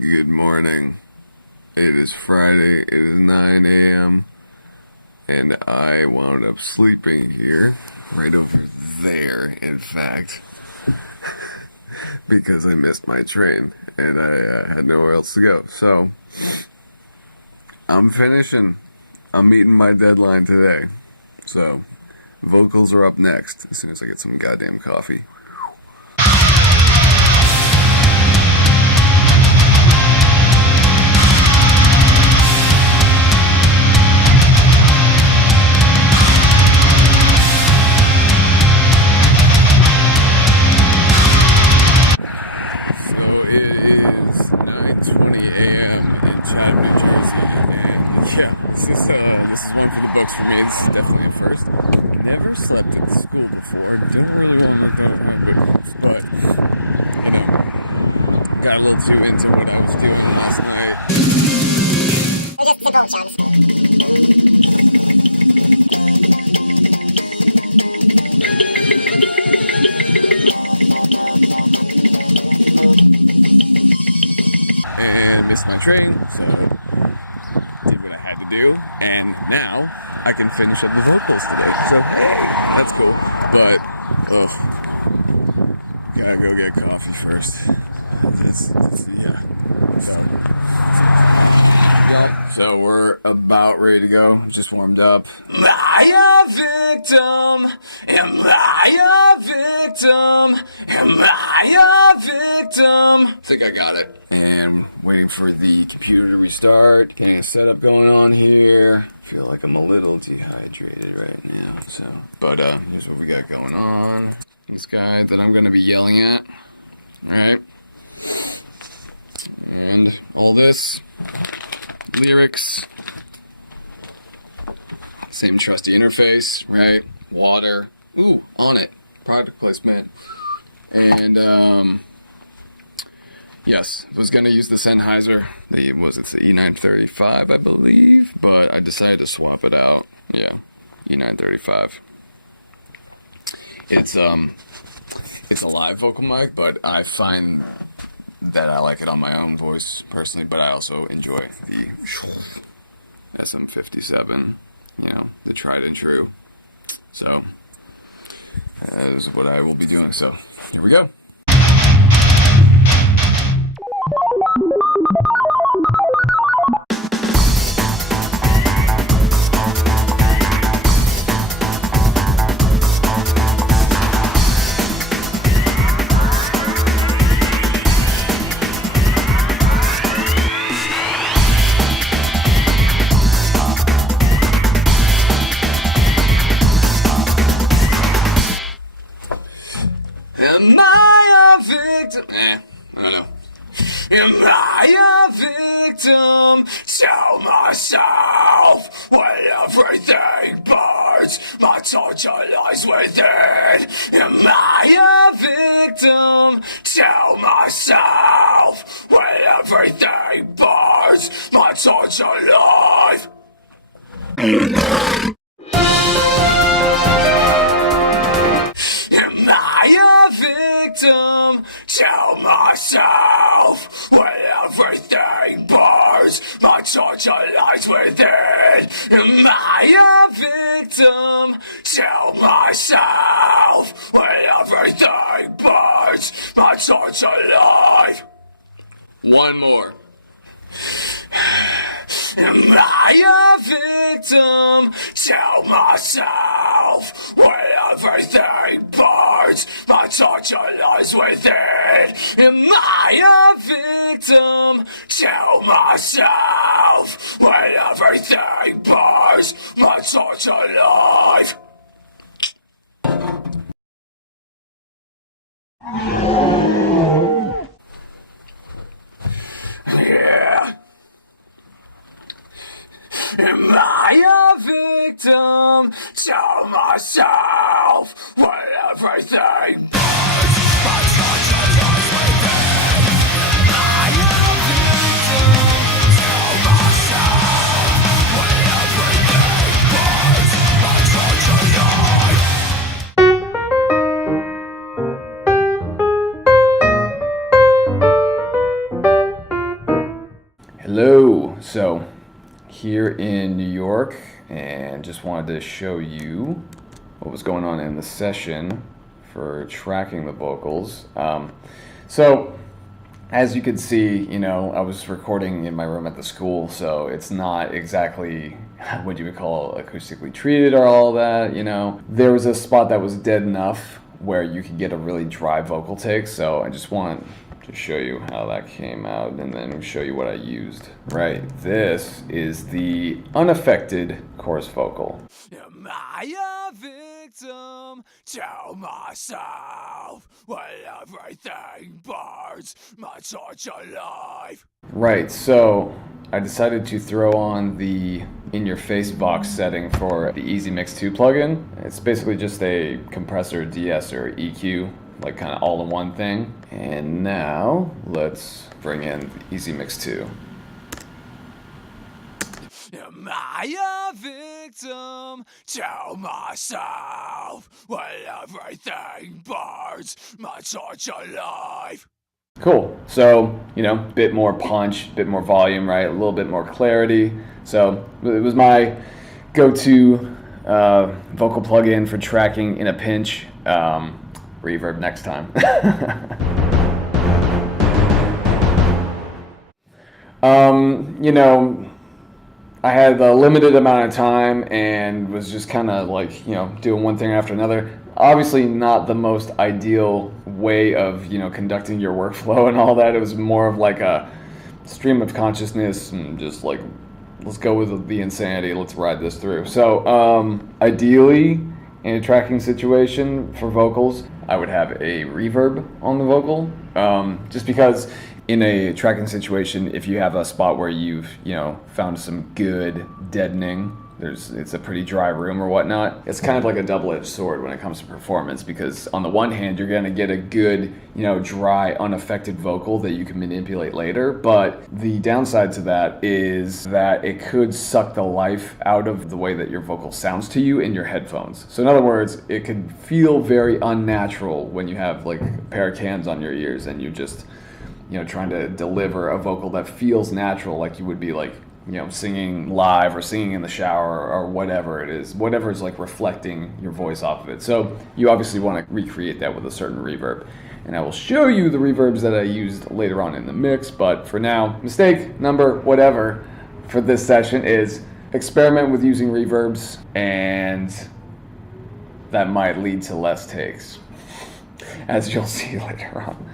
Good morning. It is Friday, it is 9 a.m., and I wound up sleeping here, right over there, in fact, because I missed my train, and I had nowhere else to go. So, I'm finishing. I'm meeting my deadline today. So, vocals are up next, as soon as I get some goddamn coffee. For me, this is definitely a first. Never slept at school before. Didn't really want to know how good it was, but got a little too into what I was doing last night. Just simple chunks. And missed my train, so did what I had to do, and now I can finish up the vocals today. So, hey, that's cool. But, gotta go get coffee first. So we're about ready to go. Just warmed up. Am I a victim? Am I a victim? Am I a victim? I think I got it. And waiting for the computer to restart. Getting a setup going on here. I feel like I'm a little dehydrated right now. So, but here's what we got going on. This guy that I'm going to be yelling at. Alright. And all this. Lyrics. Same trusty interface, right? Water. Ooh, on it. Product placement. And, yes, was going to use the Sennheiser. It's the E935, I believe, but I decided to swap it out. Yeah, E935. It's a live vocal mic, but I find that I like it on my own voice personally, but I also enjoy the SM57, the tried and true. So, that is what I will be doing. So, here we go. Am I a victim? I don't know. Am I a victim? Tell myself when everything burns, my torture lies within. Am I a victim? Tell myself when everything burns, my torture lies. Am I a victim? Tell myself when everything burns, my torture lies within. Am I a victim? Tell myself when everything burns, my torture lies. One more. Am I a victim? Tell myself when everything burns, my torture lies within. Am I a victim? Tell myself when everything burns, my torture lies. Yeah. Am I a victim? Tell myself when everything burns, my torture lies within. Am I a victim? Tell myself when everything burns, my torture lies. Hello. So here in New York, and just wanted to show you what was going on in the session for tracking the vocals. So as you can see, I was recording in my room at the school, so it's not exactly what you would call acoustically treated or all that, There was a spot that was dead enough where you could get a really dry vocal take, so I just want to show you how that came out and then show you what I used. Right, this is the unaffected chorus vocal. Am I a victim to myself when everything burns my torch alive? Right, so I decided to throw on the in-your-face box setting for the Easy Mix 2 plugin. It's basically just a compressor, de-esser, EQ, like kind of all-in-one thing. And now let's bring in Easy Mix 2. Am I a victim to myself when everything burns my torch alive? Cool. So, bit more punch, bit more volume, right? A little bit more clarity. So it was my go-to vocal plugin for tracking in a pinch. Reverb next time. I had a limited amount of time and was just kind of like, doing one thing after another. Obviously not the most ideal way of, conducting your workflow and all that. It was more of like a stream of consciousness and just like, let's go with the insanity. Let's ride this through. So ideally, in a tracking situation for vocals, I would have a reverb on the vocal, just because in a tracking situation, if you have a spot where you've, found some good deadening, it's a pretty dry room or whatnot, it's kind of like a double-edged sword when it comes to performance, because on the one hand, you're gonna get a good, dry, unaffected vocal that you can manipulate later, but the downside to that is that it could suck the life out of the way that your vocal sounds to you in your headphones. So in other words, it could feel very unnatural when you have like a pair of cans on your ears and you're just, trying to deliver a vocal that feels natural, like you would be like, singing live or singing in the shower or whatever it is, whatever is like reflecting your voice off of it. So you obviously want to recreate that with a certain reverb. And I will show you the reverbs that I used later on in the mix, but for now, mistake number whatever for this session is experiment with using reverbs, and that might lead to less takes, as you'll see later on.